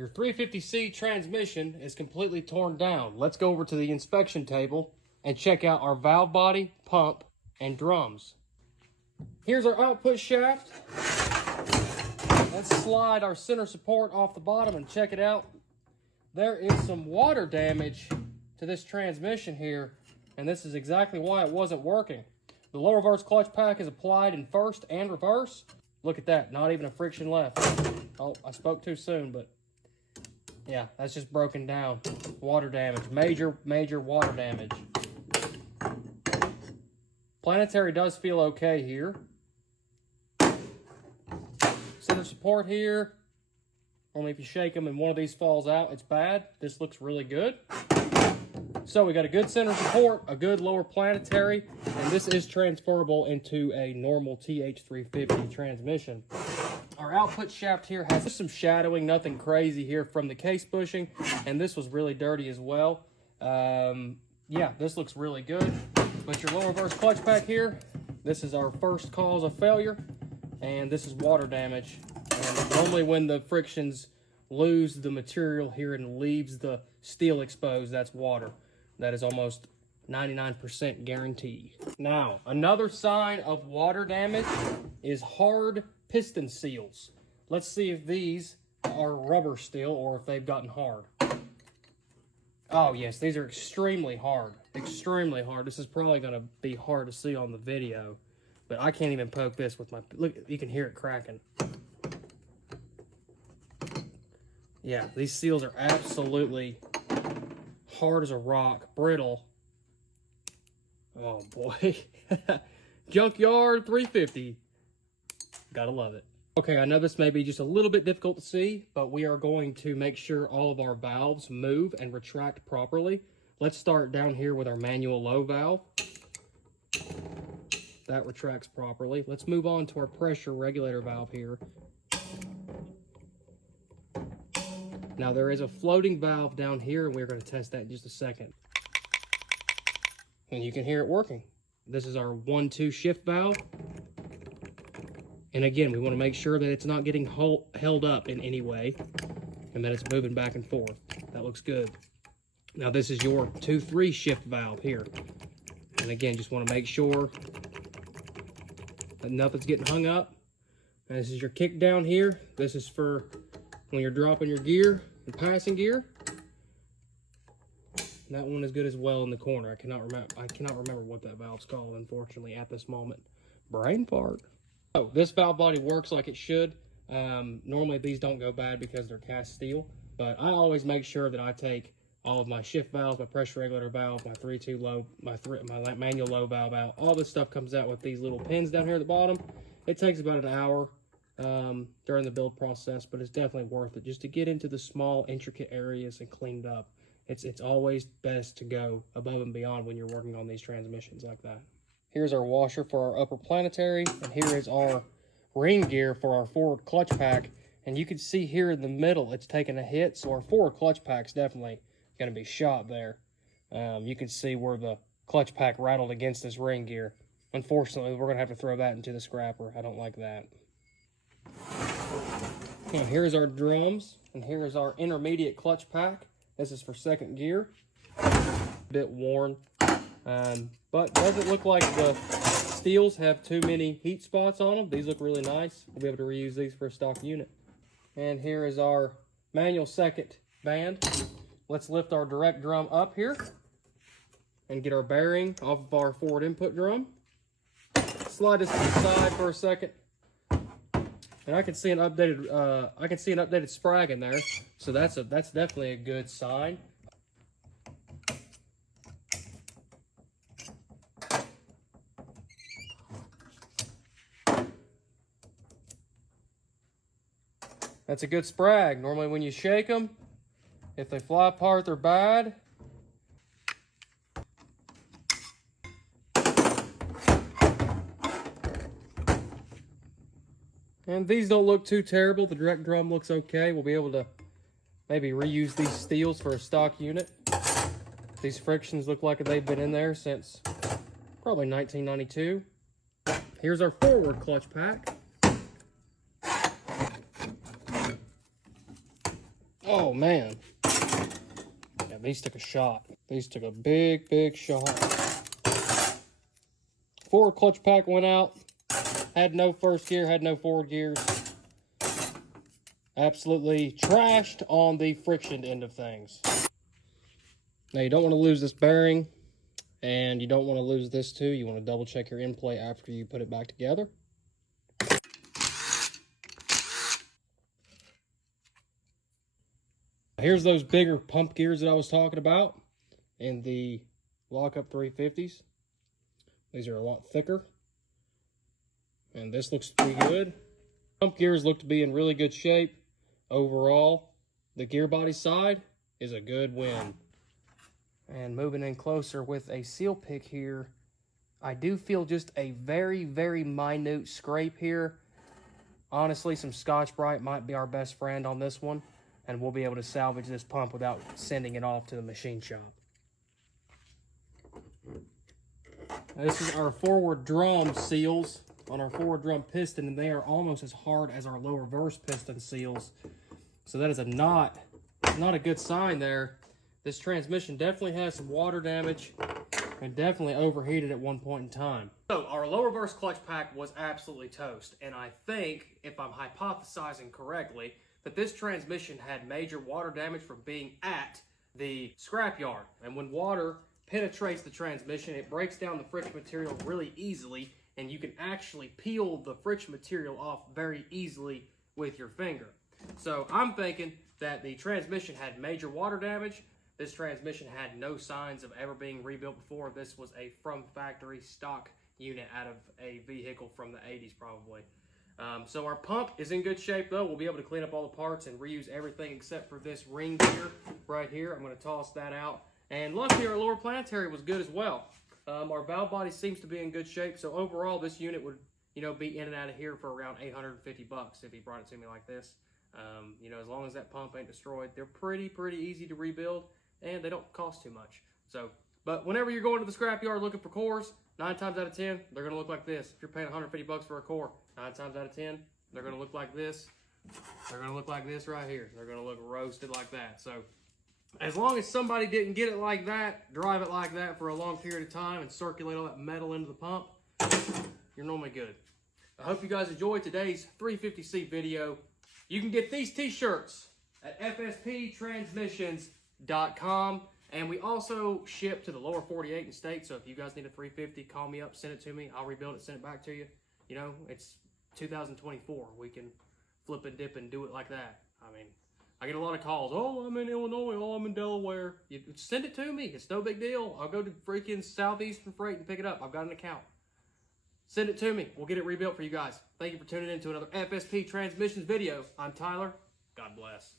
Your 350C transmission is completely torn down. Let's go over to the inspection table and check out our valve body, pump, and drums. Here's our output shaft. Let's slide our center support off the bottom and check it out. There is some water damage to this transmission here, and this is exactly why it wasn't working. The lower reverse clutch pack is applied in first and reverse. Look at that, not even a friction left. Oh, I spoke too soon, but yeah, that's just broken down. Water damage, major water damage. Planetary does feel okay here. Center support here. Only if you shake them and one of these falls out, it's bad. This looks really good. So we got a good center support, a good lower planetary, and this is transferable into a normal TH350 transmission. Our output shaft here has some shadowing, nothing crazy here from the case bushing, and this was really dirty as well. Yeah, this looks really good. But your lower reverse clutch pack here, this is our first cause of failure, and this is water damage. And normally when the frictions lose the material here and leaves the steel exposed, that's water. That is almost 99% guarantee. Now, another sign of water damage is hard piston seals. Let's see if these are rubber still or if they've gotten hard. Oh yes, these are extremely hard. Extremely hard. This is probably gonna be hard to see on the video, but I can't even poke this with my, look, you can hear it cracking. Yeah, these seals are absolutely hard as a rock, brittle. Oh boy. Junkyard 350. Gotta love it. Okay, I know this may be just a little bit difficult to see, but we are going to make sure all of our valves move and retract properly. Let's start down here with our manual low valve. That retracts properly. Let's move on to our pressure regulator valve here. Now there is a floating valve down here, and we're going to test that in just a second. And you can hear it working. This is our 1-2 shift valve. And again, we want to make sure that it's not getting held up in any way and that it's moving back and forth. That looks good. Now this is your 2-3 shift valve here. And again, just want to make sure that nothing's getting hung up. And this is your kick down here. This is for when you're dropping your gear and passing gear. And that one is good as well in the corner. I cannot remember what that valve's called, unfortunately, at this moment. Brain fart. Oh, this valve body works like it should. Normally these don't go bad because they're cast steel, but I always make sure that I take all of my shift valves, my pressure regulator valve, my 3-2 low, my manual low valve out. All this stuff comes out with these little pins down here at the bottom. It takes about an hour during the build process, but it's definitely worth it just to get into the small, intricate areas and clean it up. It's always best to go above and beyond when you're working on these transmissions like that. Here's our washer for our upper planetary, and here is our ring gear for our forward clutch pack. And you can see here in the middle, it's taking a hit, so our forward clutch pack's definitely going to be shot there. You can see where the clutch pack rattled against this ring gear. Unfortunately, we're going to have to throw that into the scrapper. I don't like that. Now, here's our drums, and here is our intermediate clutch pack. This is for second gear. A bit worn, but doesn't look like the steels have too many heat spots on them. These look really nice. We'll be able to reuse these for a stock unit. And here is our manual second band. Let's lift our direct drum up here and get our bearing off of our forward input drum. Slide this to the side for a second. And I can see an updated sprag in there, so that's definitely a good sign. That's a good sprag. Normally when you shake them, if they fly apart, they're bad. And these don't look too terrible. The direct drum looks okay. We'll be able to maybe reuse these steels for a stock unit. These frictions look like they've been in there since probably 1992. Here's our forward clutch pack. Oh man. Yeah, these took a shot. These took a big, big shot. Forward clutch pack went out. Had no first gear, had no forward gears. Absolutely trashed on the friction end of things. Now you don't want to lose this bearing, and you don't want to lose this too. You want to double check your end plate after you put it back together. Here's those bigger pump gears that I was talking about in the lockup 350s. These are a lot thicker. And this looks pretty good. Pump gears look to be in really good shape. Overall, the gear body side is a good win. And moving in closer with a seal pick here, I do feel just a very, very minute scrape here. Honestly, some Scotch-Brite might be our best friend on this one, and we'll be able to salvage this pump without sending it off to the machine shop. This is our forward drum seals on our forward drum piston, and they are almost as hard as our lower reverse piston seals. So that is not a good sign there. This transmission definitely has some water damage and definitely overheated at one point in time. So our lower reverse clutch pack was absolutely toast, and I think, if I'm hypothesizing correctly, that this transmission had major water damage from being at the scrapyard. And when water penetrates the transmission, it breaks down the friction material really easily, and you can actually peel the friction material off very easily with your finger. So I'm thinking that the transmission had major water damage. This transmission had no signs of ever being rebuilt before. This was a from factory stock unit out of a vehicle from the 80s probably. So our pump is in good shape though. We'll be able to clean up all the parts and reuse everything except for this ring gear right here. I'm going to toss that out. And luckily our lower planetary was good as well. Our valve body seems to be in good shape. So overall this unit would, be in and out of here for around $850 if he brought it to me like this. As long as that pump ain't destroyed, they're pretty easy to rebuild, and they don't cost too much. So, but whenever you're going to the scrapyard looking for cores, 9 times out of 10, they're going to look like this. If you're paying $150 for a core, 9 times out of 10, they're going to look like this. They're going to look like this right here. They're going to look roasted like that. So, as long as somebody didn't get it like that, drive it like that for a long period of time, and circulate all that metal into the pump, you're normally good. I hope you guys enjoyed today's 350C video. You can get these t-shirts at fsptransmissions.com, and we also ship to the lower 48 in states. So if you guys need a 350, call me up, send it to me. I'll rebuild it, send it back to you. It's 2024. We can flip and dip and do it like that. I mean, I get a lot of calls. Oh, I'm in Illinois. Oh, I'm in Delaware. You send it to me. It's no big deal. I'll go to freaking Southeastern Freight and pick it up. I've got an account. Send it to me. We'll get it rebuilt for you guys. Thank you for tuning in to another FSP Transmissions video. I'm Tyler. God bless.